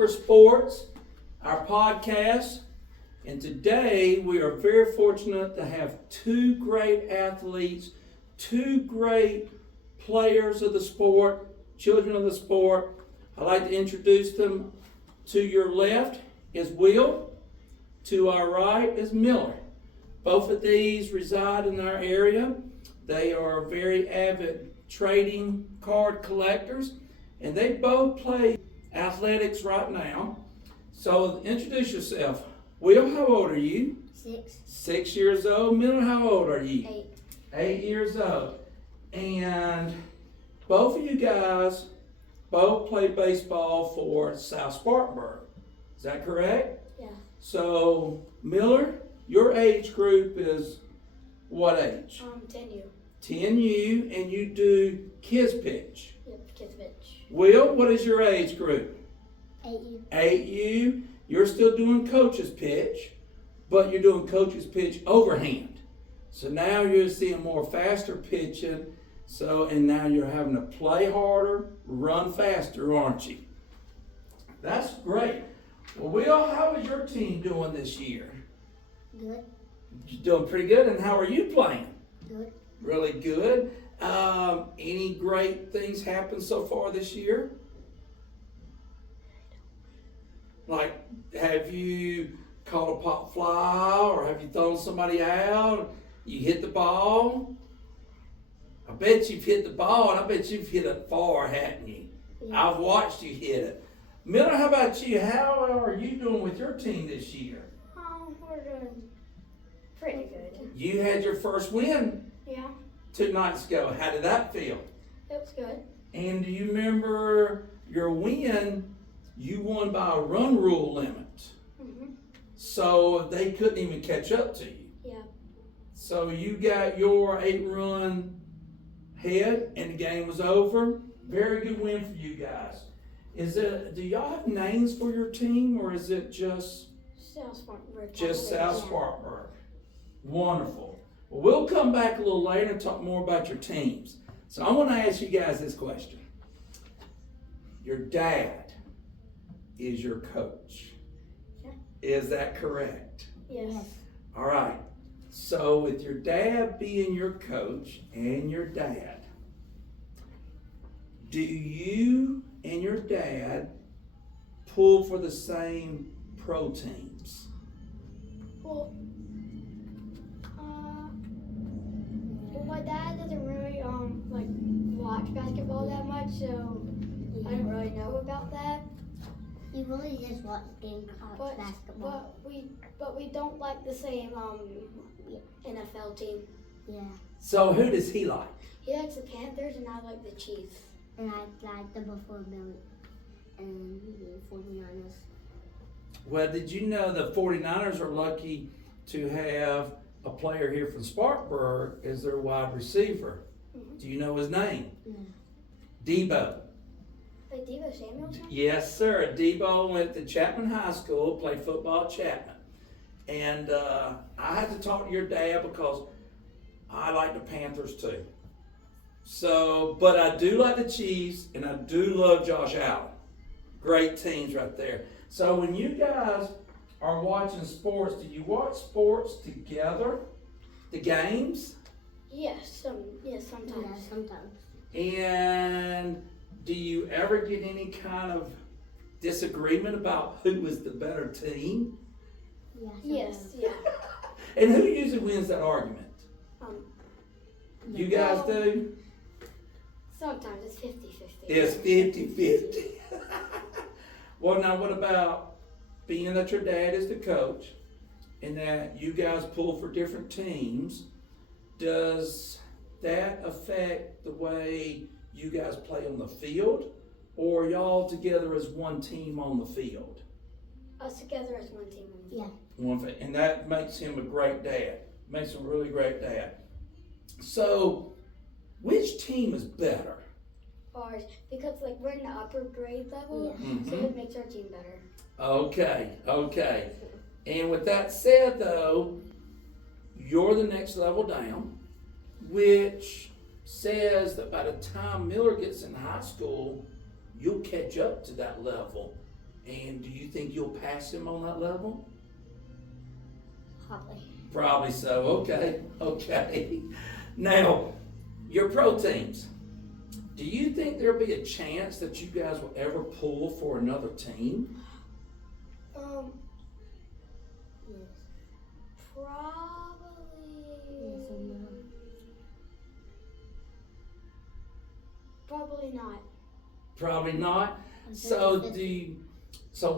Trashtalkerz Sportz, our podcast. And today we are very fortunate to have two great athletes, two great players of the sport, children of the sport. I'd like to introduce them. To your left is Will. To our right is Miller. Both of these reside in our area. They are very avid trading card collectors, and they both play athletics right now. So introduce yourself. Will, how old are you? 6. 6 years old. Miller, how old are you? 8. 8 years old. And both of you guys both play baseball for South Spartanburg. Is that correct? Yeah. So, Miller, your age group is what age? 10U. 10U, and you do kids pitch. Yep, kids pitch. Will, what is your age group? 8U. 8U. You're still doing coach's pitch, but you're doing coach's pitch overhand. So now you're seeing more faster pitching. So, and now you're having to play harder, run faster, aren't you? That's great. Well, Will, how is your team doing this year? Good. You're doing pretty good. And how are you playing? Good. Really good. Any great things happened so far this year? Like, have you caught a pop fly, or have you thrown somebody out? You hit the ball? I bet you've hit the ball, and I bet you've hit it far, haven't you? Yeah. I've watched you hit it. Miller, how about you? How are you doing with your team this year? We're doing pretty good. You had your first win Yeah, 2 nights ago. How did that feel? it was good. And do you remember your win? You won by a run rule limit. Mm-hmm. So they couldn't even catch up to you. Yeah. So you got your 8-run head and the game was over. Very good win for you guys. Do y'all have names for your team, or is it just South Spartanburg. South Spartanburg? Wonderful. Well, we'll come back a little later and talk more about your teams. So I want to ask you guys this question. Your dad is your coach. Yeah. Is that correct? Yes. All right. So with your dad being your coach and your dad, do you and your dad pull for the same pro teams? Well, my dad doesn't really watch basketball that much, so I don't really know about that. You really just watch game college basketball. But we don't like the same NFL team. Yeah. So who does he like? He likes the Panthers, and I like the Chiefs. And I like the Buffalo Bills and the 49ers. Well, did you know the 49ers are lucky to have a player here from Spartanburg as their wide receiver? Mm-hmm. Do you know his name? Yeah. Debo. Like Devo Samuelson? Yes, sir. Debo went to Chapman High School, played football at Chapman. And I had to talk to your dad because I like the Panthers too. So, but I do like the Chiefs, and I do love Josh Allen. Great teams right there. So when you guys are watching sports, do you watch sports together? The games? Yes, sometimes. Yeah, sometimes. And do you ever get any kind of disagreement about who is the better team? Yeah. Yes, Sometimes. yeah. And who usually wins that argument? You guys do? Sometimes it's 50-50. It's 50-50. Well, now what about being that your dad is the coach and that you guys pull for different teams? Does that affect the way you guys play on the field, or are y'all together as one team on the field? Us together as one team. Yeah. And that makes him a great dad. Makes him a really great dad. So, which team is better? Ours, because we're in the upper grade level, Yeah. so it makes our team better. Okay. And with that said, though, you're the next level down, which says that by the time Miller gets in high school, you'll catch up to that level And do you think you'll pass him on that level? Probably. Probably so. Okay. Now, your pro teams. Do you think there'll be a chance that you guys will ever pull for another team? Yes. Probably. Yes or no? Probably not. Probably not. I'm So 50-50.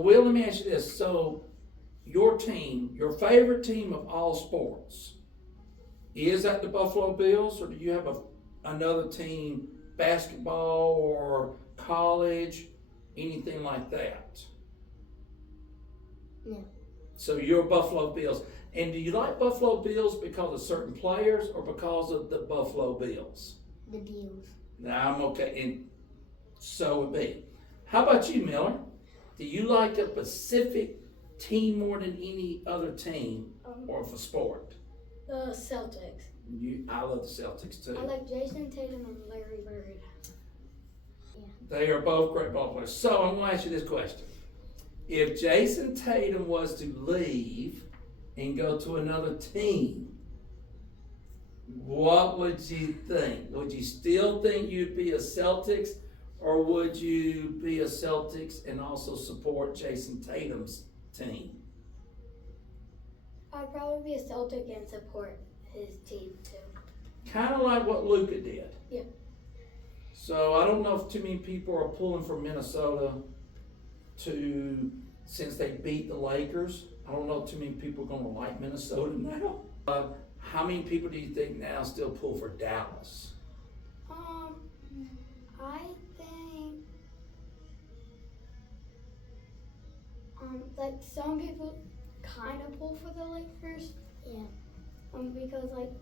Will, let me ask you this. So your team, your favorite team of all sports, is that the Buffalo Bills, or do you have another team, basketball or college, anything like that? No. So you're Buffalo Bills. And do you like Buffalo Bills because of certain players or because of the Buffalo Bills? The Bills. Now I'm okay, and so would be. How about you, Miller? Do you like a specific team more than any other team or for sport? The Celtics. I love the Celtics too. I like Jason Tatum and Larry Bird. They are both great ball players. So I'm going to ask you this question. If Jason Tatum was to leave and go to another team, what would you think? Would you still think you'd be a Celtics, or would you be a Celtics and also support Jason Tatum's team? I'd probably be a Celtic and support his team too. Kind of like what Luka did. Yeah. So I don't know if too many people are pulling from Minnesota since they beat the Lakers. I don't know if too many people are going to like Minnesota now. How many people do you think now still pull for Dallas? I think like some people kind of pull for the Lakers. Yeah. Because like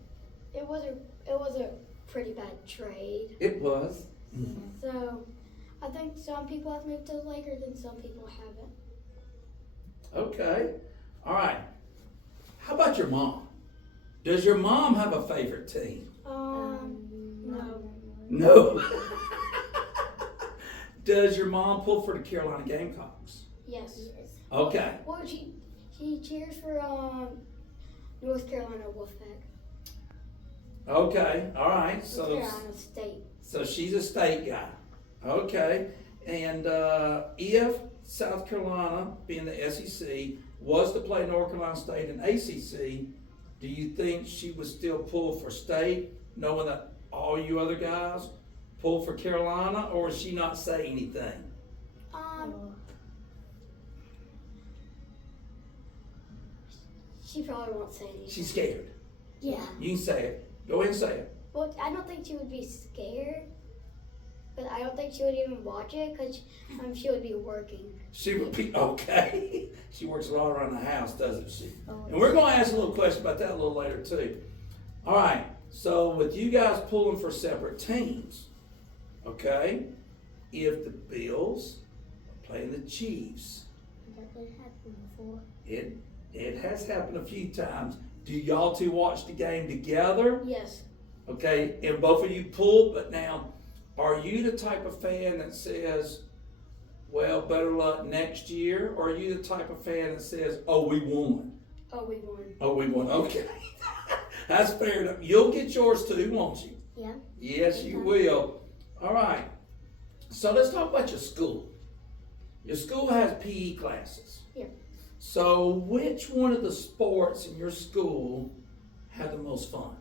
it was a pretty bad trade. It was. So I think some people have moved to the Lakers and some people haven't. Okay. All right. How about your mom? Does your mom have a favorite team? No. No. Does your mom pull for the Carolina Gamecocks? Yes. Yes. Okay. Well, she cheers for North Carolina Wolfpack. Okay. All right. North So Carolina State. So she's a state guy. Okay. And if South Carolina, being the SEC, was to play North Carolina State in ACC, do you think she would still pull for state, knowing that all you other guys pull for Carolina, or would she not say anything? She probably won't say anything. She's scared. Yeah. You can say it. Go ahead and say it. Well, I don't think she would be scared, but I don't think she would even watch it because she would be working. She would be, okay. She works a lot around the house, doesn't she? Oh, And we're going to ask a little question about that a little later, too. All right. So with you guys pulling for separate teams, okay, if the Bills are playing the Chiefs, That did happen before. it has happened a few times. Do y'all two watch the game together? Yes. Okay, and both of you pull, but now, are you the type of fan that says, well, better luck next year, or are you the type of fan that says, oh, we won? Oh, we won. Oh, we won, okay. That's fair enough. You'll get yours too, won't you? Yeah. Yes, you will. All right. So let's talk about your school. Your school has PE classes. Yeah. So which one of the sports in your school had the most fun?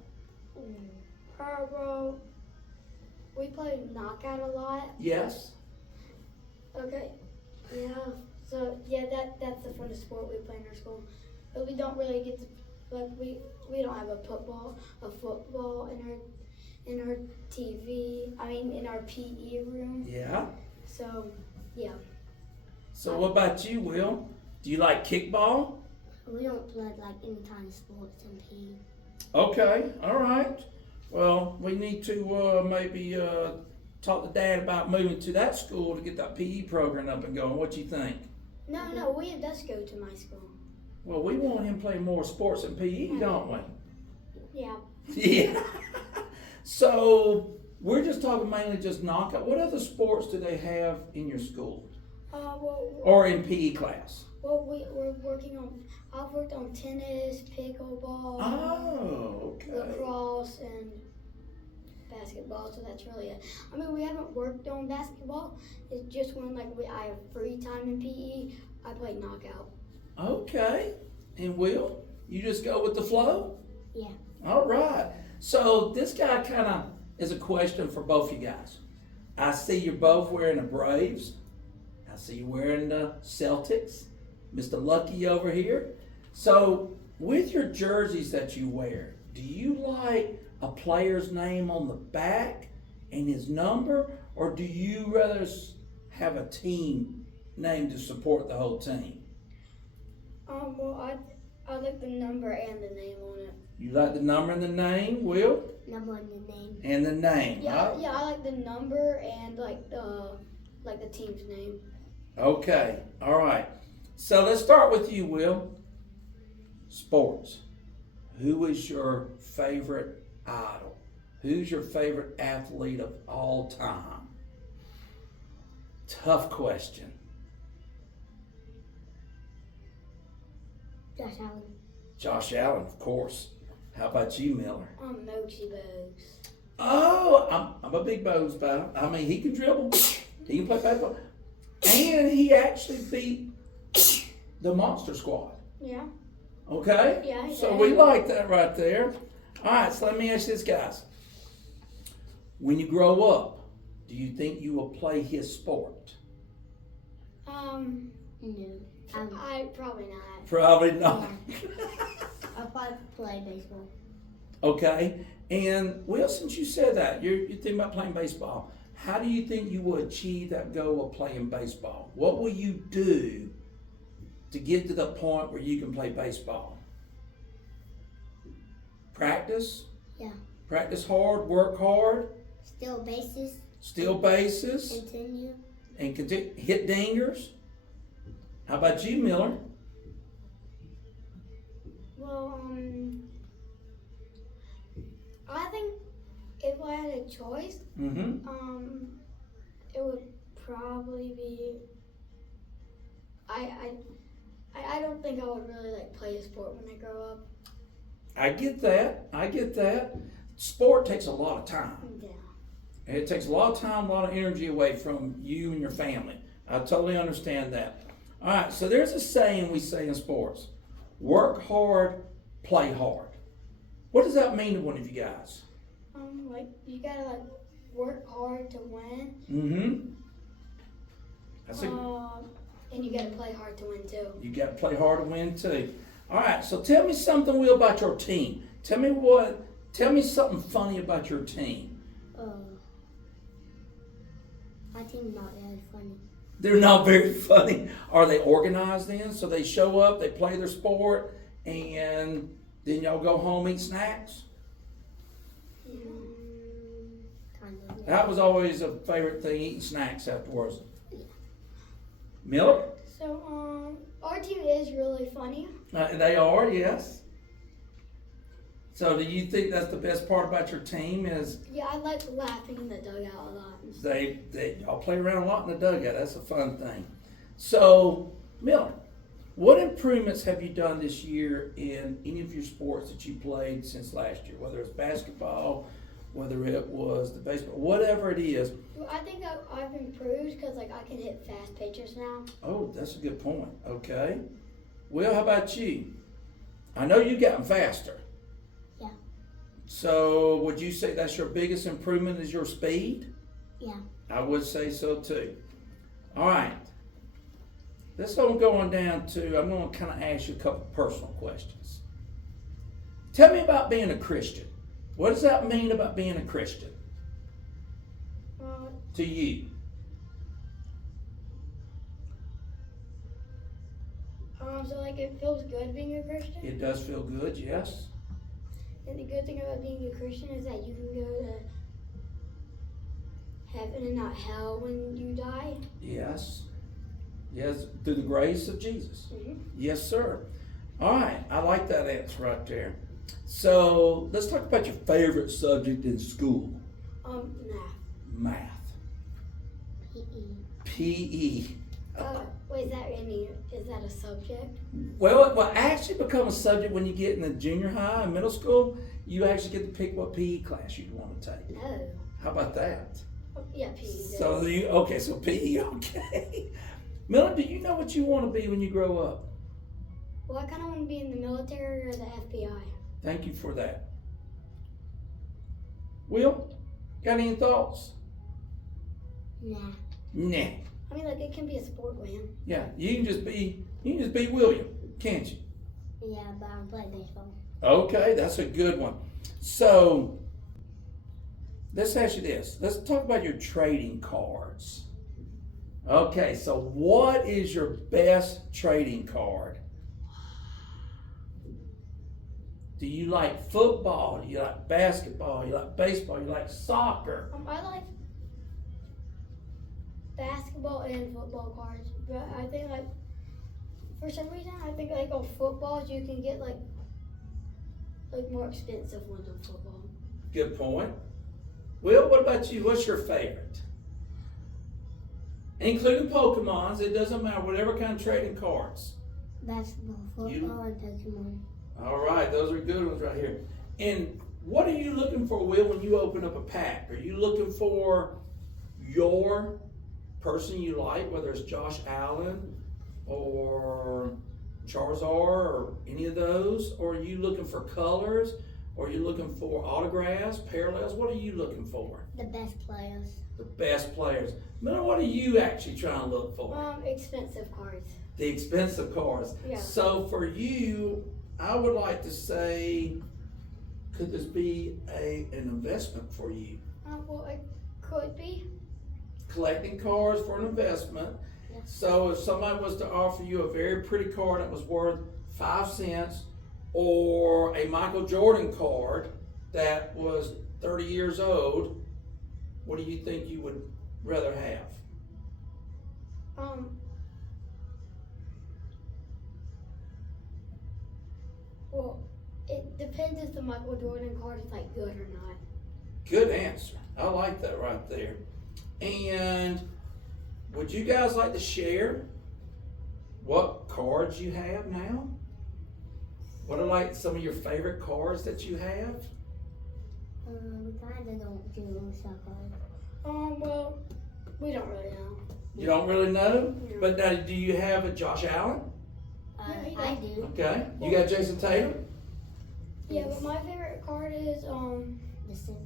Well, we play knockout a lot. Yes? Okay. Yeah. So yeah, that's the funnest sport we play in our school. But we don't really get to we don't have a football in our TV. I mean in our PE room. Yeah. So yeah. So what about you, Will? Do you like kickball? We don't play like any kind of sports in PE. Okay, all right. Well, we need to maybe talk to Dad about moving to that school to get that PE program up and going. What do you think? No, William does go to my school. Well, we want him playing more sports than PE, don't we? Yeah. Yeah. So we're just talking mainly just knockout. What other sports do they have in your school? Or in PE class? Well, we're working on. I've worked on tennis, pickleball, Oh, okay. lacrosse, and basketball. So that's really it. I mean, we haven't worked on basketball. It's just when I have free time in PE, I play knockout. Okay. And Will, you just go with the flow? Yeah. All right. So this guy kind of is a question for both you guys. I see you're both wearing the Braves. I see you wearing the Celtics. Mr. Lucky over here. So with your jerseys that you wear, do you like a player's name on the back and his number, or do you rather have a team name to support the whole team? Well, I like the number and the name on it. You like the number and the name, Will? Number and the name. And the name. Yeah, I like the number and the team's name. Okay, all right. So let's start with you, Will. Sports. Who is your favorite idol? Who's your favorite athlete of all time? Tough question. Josh Allen. Josh Allen, of course. How about you, Miller? Mochi Bogues. Oh, I'm a big Bogues guy. I mean, he can dribble. He can play basketball. And he actually beat the Monster Squad. Yeah. Okay? Yeah, he So did. we like that right there. All right, so let me ask this, guys. When you grow up, do you think you will play his sport? No. I probably not. Probably not. I'll probably play baseball. Okay. And Will, since you said that, you're thinking about playing baseball. How do you think you will achieve that goal of playing baseball? What will you do to get to the point where you can play baseball? Practice? Yeah. Practice hard, work hard, Steal bases. steal bases, Continue. and hit dingers. How about you, Miller? Well, I think if I had a choice, Mm-hmm. it would probably be. I don't think I would really play a sport when I grow up. I get that. Sport takes a lot of time. Yeah. And it takes a lot of time, a lot of energy away from you and your family. I totally understand that. All right, so there's a saying we say in sports: work hard, play hard. What does that mean to one of you guys? You gotta work hard to win. Mm-hmm. That's And you gotta play hard to win too. You got to play hard to win too. All right, so tell me something, Will, about your team. Tell me something funny about your team. My team's not very funny. They're not very funny. Are they organized then? So they show up, they play their sport, and then y'all go home, eat snacks? Kind of. Yeah. That was always a favorite thing, eating snacks afterwards. Miller? So our team is really funny. They are, yes. So do you think that's the best part about your team is Yeah, I like laughing in the dugout a lot. y'all play around a lot in the dugout. That's a fun thing. So, Miller, what improvements have you done this year in any of your sports that you played since last year? Whether it's basketball, whether it was the baseball, whatever it is. Well, I think I've improved because I can hit fast pitches now. Oh, that's a good point. Okay. Will, how about you? I know you've gotten faster. Yeah. So would you say that's your biggest improvement is your speed? Yeah. I would say so too. All right. Let's go on down to, I'm going to kind of ask you a couple personal questions. Tell me about being a Christian. What does that mean about being a Christian to you? So it feels good being a Christian. It does feel good, yes. And the good thing about being a Christian is that you can go to heaven and not hell when you die. Yes. Yes, through the grace of Jesus. Mm-hmm. Yes, sir. All right, I like that answer right there. So let's talk about your favorite subject in school. Math. Math. PE. PE. Wait, is that a subject? Well, it will actually become a subject when you get in the junior high and middle school. You actually get to pick what PE class you'd want to take. Oh. How about that? Yeah, PE. So so PE, okay. Miller, do you know what you want to be when you grow up? Well, I kind of want to be in the military or the FBI. Thank you for that. Will, got any thoughts? Nah. Nah. I mean, like, it can be a sport, man. Yeah, you can just be William, can't you? Yeah, but I'm playing baseball. Okay, that's a good one. So, let's ask you this. Let's talk about your trading cards. Okay, so what is your best trading card? Do you like football? Do you like basketball? You like baseball? You like soccer? I like basketball and football cards, but I think, like, for some reason, I think, like, on footballs, you can get, like more expensive ones on football. Good point. Will, what about you? What's your favorite? Including Pokemons, it doesn't matter, whatever kind of trading cards. Basketball, football, and Pokemon. All right, those are good ones right here. And what are you looking for, Will, when you open up a pack? Are you looking for your person you like, whether it's Josh Allen or Charizard or any of those? Or are you looking for colors? Or are you looking for autographs, parallels? What are you looking for? The best players. The best players. Miller, what are you actually trying to look for? Expensive cards. The expensive cards. Yeah. So for you, I would like to say, could this be an investment for you? Well, it could be. Collecting cards for an investment. Yeah. So if somebody was to offer you a very pretty card that was worth 5 cents, or a Michael Jordan card that was 30 years old, what do you think you would rather have? Well, it depends if the Michael Jordan card is, like, good or not. Good answer. I like that right there. And would you guys like to share what cards you have now? What are, like, some of your favorite cards that you have? We kinda don't do soccer. Well, we don't really know. You don't really know? Yeah. But now, do you have a Josh Allen? I do. Okay. You got Jason Tatum? Yeah, but my favorite card is The Santa.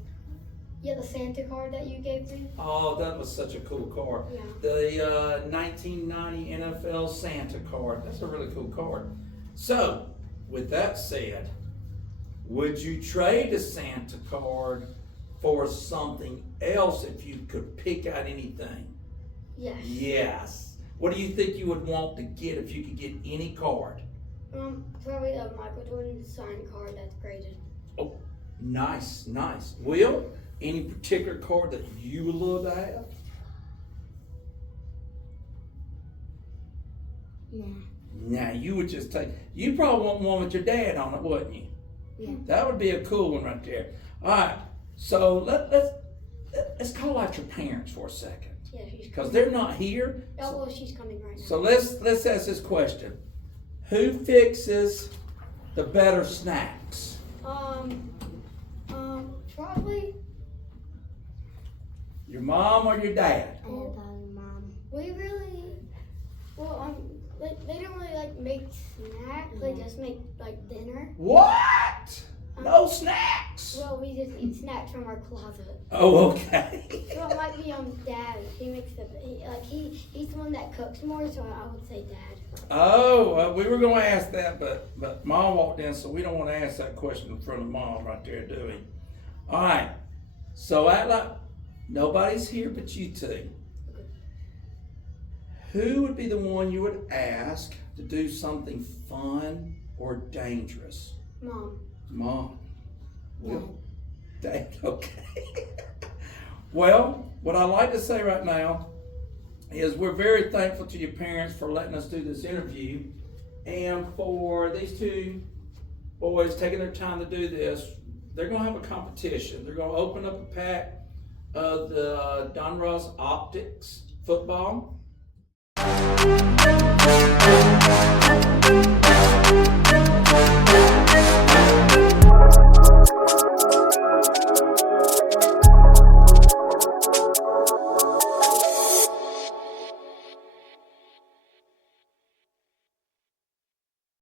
the Santa card that you gave me. Oh, that was such a cool card. Yeah. The 1990 NFL Santa card. That's a really cool card. So, with that said, would you trade a Santa card for something else if you could pick out anything? Yes. Yes. What do you think you would want to get if you could get any card? Probably a Michael Jordan signed card that's graded. Oh, nice, nice. Will, any particular card that you would love to have? Nah. Now, you would just take, you probably want one with your dad on it, wouldn't you? Yeah. That would be a cool one right there. All right, so let's call out your parents for a second. Yeah, she's Because coming. they're not here. Oh, well, she's coming right now. So let's ask this question. Who fixes the better snacks? Probably Your mom or your dad? And Mom. we really, they don't really like make snacks. They just make like dinner. What? No snacks? Well, we just eat snacks from our closet. Oh, okay. Well, it might be Dad. He makes he's the one that cooks more, so I would say Dad. Oh, we were going to ask that, but Mom walked in, so we don't want to ask that question in front of Mom right there, do we? All right. So act like nobody's here but you two. Who would be the one you would ask to do something fun or dangerous? Mom. Mom. Will? Dad, okay. Well, what I'd like to say right now is we're very thankful to your parents for letting us do this interview and for these two boys taking their time to do this. They're going to have a competition. They're going to open up a pack of the Donruss Optics football.